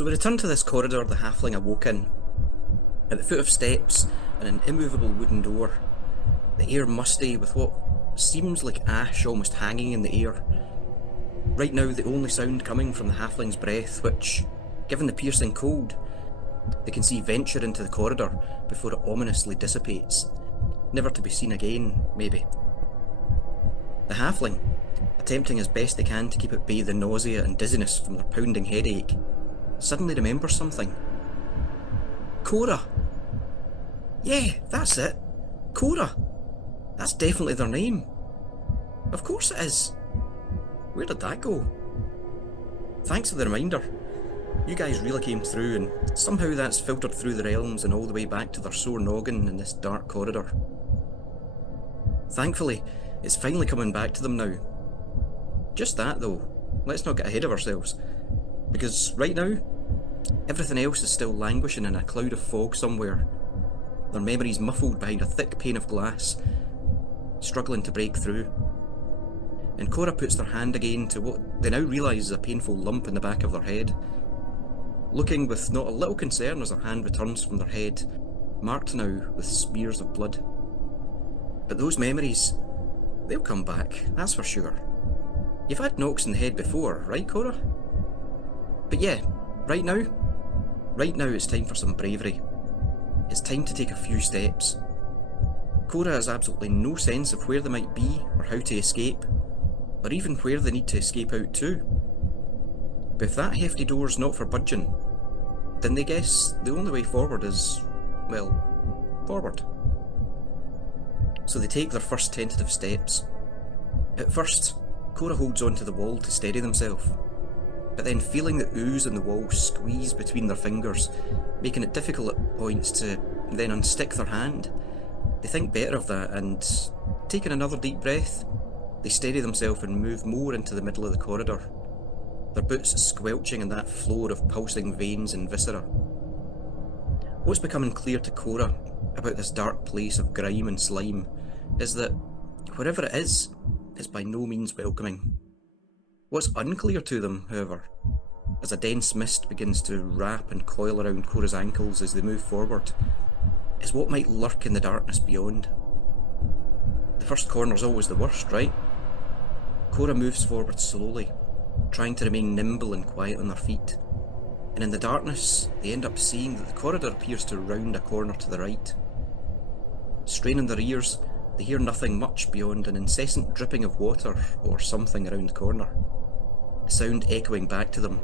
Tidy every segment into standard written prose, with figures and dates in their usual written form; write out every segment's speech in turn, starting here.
So we return to this corridor the halfling awoke in. At the foot of steps and an immovable wooden door, the air musty with what seems like ash almost hanging in the air. Right now the only sound coming from the halfling's breath, which, given the piercing cold, they can see venture into the corridor before it ominously dissipates, never to be seen again, maybe. The halfling, attempting as best they can to keep at bay the nausea and dizziness from their pounding headache, suddenly remembers something. Cora! Yeah, that's it. Cora! That's definitely their name. Of course it is. Where did that go? Thanks for the reminder. You guys really came through, and somehow that's filtered through the realms and all the way back to their sore noggin in this dark corridor. Thankfully, it's finally coming back to them now. Just that though, let's not get ahead of ourselves, because right now, everything else is still languishing in a cloud of fog somewhere, their memories muffled behind a thick pane of glass, struggling to break through. And Cora puts their hand again to what they now realise is a painful lump in the back of their head, looking with not a little concern as her hand returns from their head, marked now with smears of blood. But those memories, they'll come back, that's for sure. You've had knocks in the head before, right, Cora? But yeah, right now it's time for some bravery. It's time to take a few steps. Cora has absolutely no sense of where they might be or how to escape, or even where they need to escape out to. But if that hefty door's not for budging, then they guess the only way forward is, well, forward. So they take their first tentative steps. At first, Cora holds onto the wall to steady themselves, but then feeling the ooze in the wall squeeze between their fingers, making it difficult at points to then unstick their hand, they think better of that and, taking another deep breath, they steady themselves and move more into the middle of the corridor, their boots squelching in that floor of pulsing veins and viscera. What's becoming clear to Cora about this dark place of grime and slime is that, wherever it is, it's by no means welcoming. What's unclear to them, however, as a dense mist begins to wrap and coil around Cora's ankles as they move forward, is what might lurk in the darkness beyond. The first corner's always the worst, right? Cora moves forward slowly, trying to remain nimble and quiet on their feet, and in the darkness they end up seeing that the corridor appears to round a corner to the right. Straining their ears, they hear nothing much beyond an incessant dripping of water or something around the corner, the sound echoing back to them,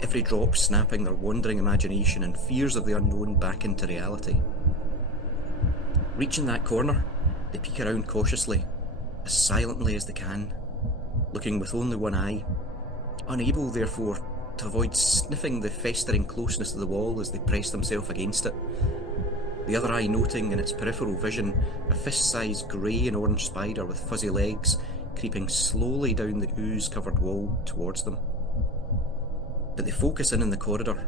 every drop snapping their wandering imagination and fears of the unknown back into reality. Reaching that corner, they peek around cautiously, as silently as they can, looking with only one eye, unable therefore to avoid sniffing the festering closeness of the wall as they press themselves against it, the other eye noting in its peripheral vision a fist-sized grey and orange spider with fuzzy legs creeping slowly down the ooze-covered wall towards them. But they focus in the corridor,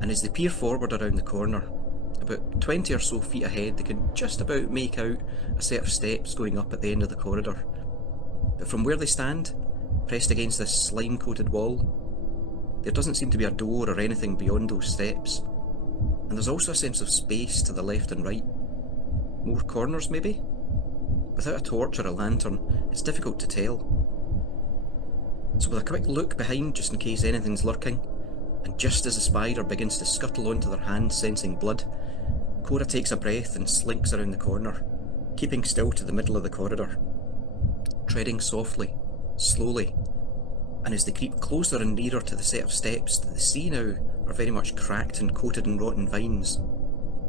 and as they peer forward around the corner, about 20 or so feet ahead, they can just about make out a set of steps going up at the end of the corridor. But from where they stand, pressed against this slime-coated wall, there doesn't seem to be a door or anything beyond those steps. And there's also a sense of space to the left and right. More corners, maybe? Without a torch or a lantern, it's difficult to tell. So with a quick look behind just in case anything's lurking, and just as the spider begins to scuttle onto their hand sensing blood, Cora takes a breath and slinks around the corner, keeping still to the middle of the corridor, treading softly, slowly, and as they creep closer and nearer to the set of steps that they see now are very much cracked and coated in rotten vines,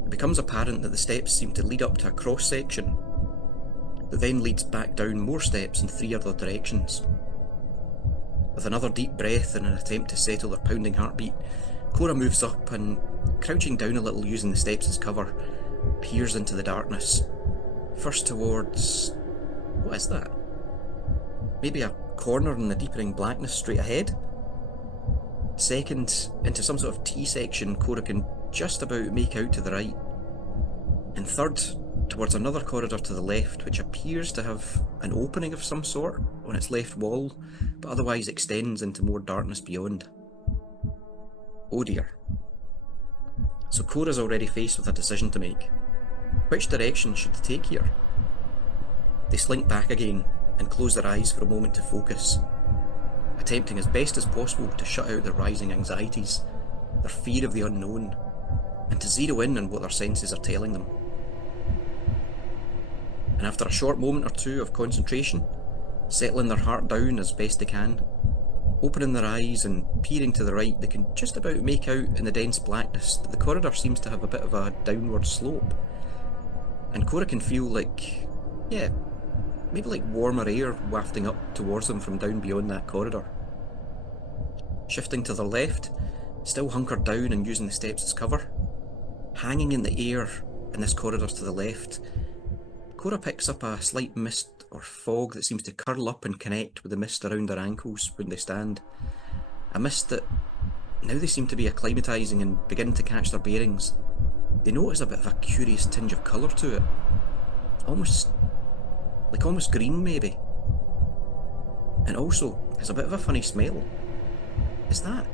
it becomes apparent that the steps seem to lead up to a cross-section that then leads back down more steps in 3 other directions. With another deep breath in an attempt to settle their pounding heartbeat, Cora moves up and, crouching down a little using the steps as cover, peers into the darkness, first towards... what is that? Maybe a corner in the deepening blackness straight ahead? Second, into some sort of T-section Cora can just about make out to the right. And third, towards another corridor to the left which appears to have an opening of some sort on its left wall, but otherwise extends into more darkness beyond. Oh dear. So Cora's already faced with a decision to make. Which direction should they take here? They slink back again and close their eyes for a moment to focus, attempting as best as possible to shut out their rising anxieties, their fear of the unknown, and to zero in on what their senses are telling them. And after a short moment or two of concentration, settling their heart down as best they can, opening their eyes and peering to the right, they can just about make out in the dense blackness that the corridor seems to have a bit of a downward slope. And Cora can feel like, yeah, maybe like warmer air wafting up towards them from down beyond that corridor. Shifting to their left, still hunkered down and using the steps as cover, hanging in the air in this corridor to the left, Cora picks up a slight mist or fog that seems to curl up and connect with the mist around their ankles when they stand. A mist that, now they seem to be acclimatising and begin to catch their bearings, they notice a bit of a curious tinge of colour to it. Almost green maybe. And also, there's a bit of a funny smell. Is that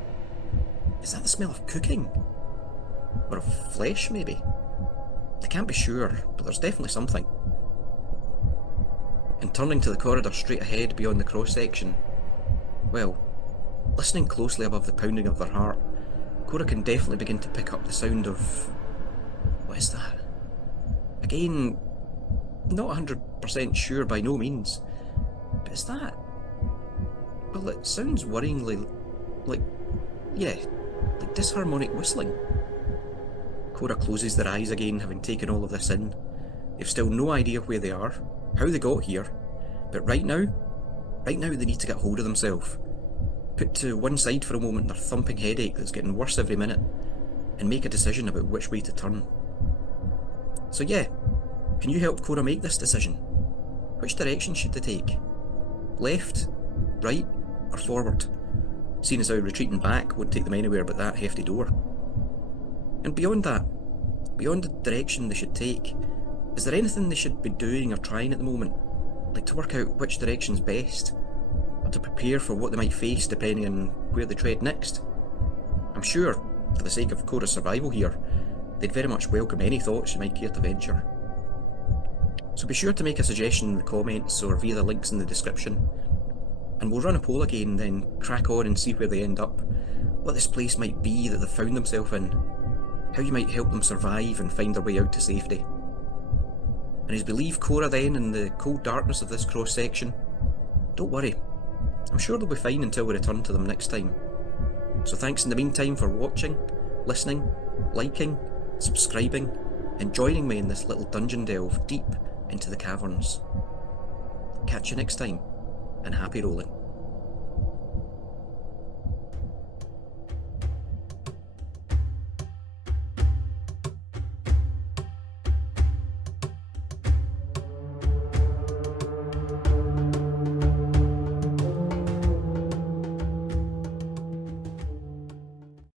the smell of cooking? Or of flesh maybe? They can't be sure, but there's definitely something. And turning to the corridor straight ahead beyond the cross-section, well, listening closely above the pounding of their heart, Cora can definitely begin to pick up the sound of... what is that? Again, not 100% sure by no means, but is that... well, it sounds worryingly like disharmonic whistling. Cora closes their eyes again, having taken all of this in. They've still no idea where they are, how they got here, but right now they need to get hold of themselves. Put to one side for a moment their thumping headache that's getting worse every minute, and make a decision about which way to turn. So yeah, can you help Cora make this decision? Which direction should they take? Left, right, or forward? Seeing as how retreating back won't take them anywhere but that hefty door. And beyond that, beyond the direction they should take, is there anything they should be doing or trying at the moment? Like to work out which direction's best, or to prepare for what they might face depending on where they tread next? I'm sure, for the sake of Cora's survival here, they'd very much welcome any thoughts you might care to venture. So be sure to make a suggestion in the comments or via the links in the description, and we'll run a poll again, then crack on and see where they end up, what this place might be that they've found themselves in, how you might help them survive and find their way out to safety. And as we leave Cora then in the cold darkness of this cross-section, don't worry, I'm sure they'll be fine until we return to them next time. So thanks in the meantime for watching, listening, liking, subscribing, and joining me in this little dungeon delve deep into the caverns. Catch you next time, and happy rolling.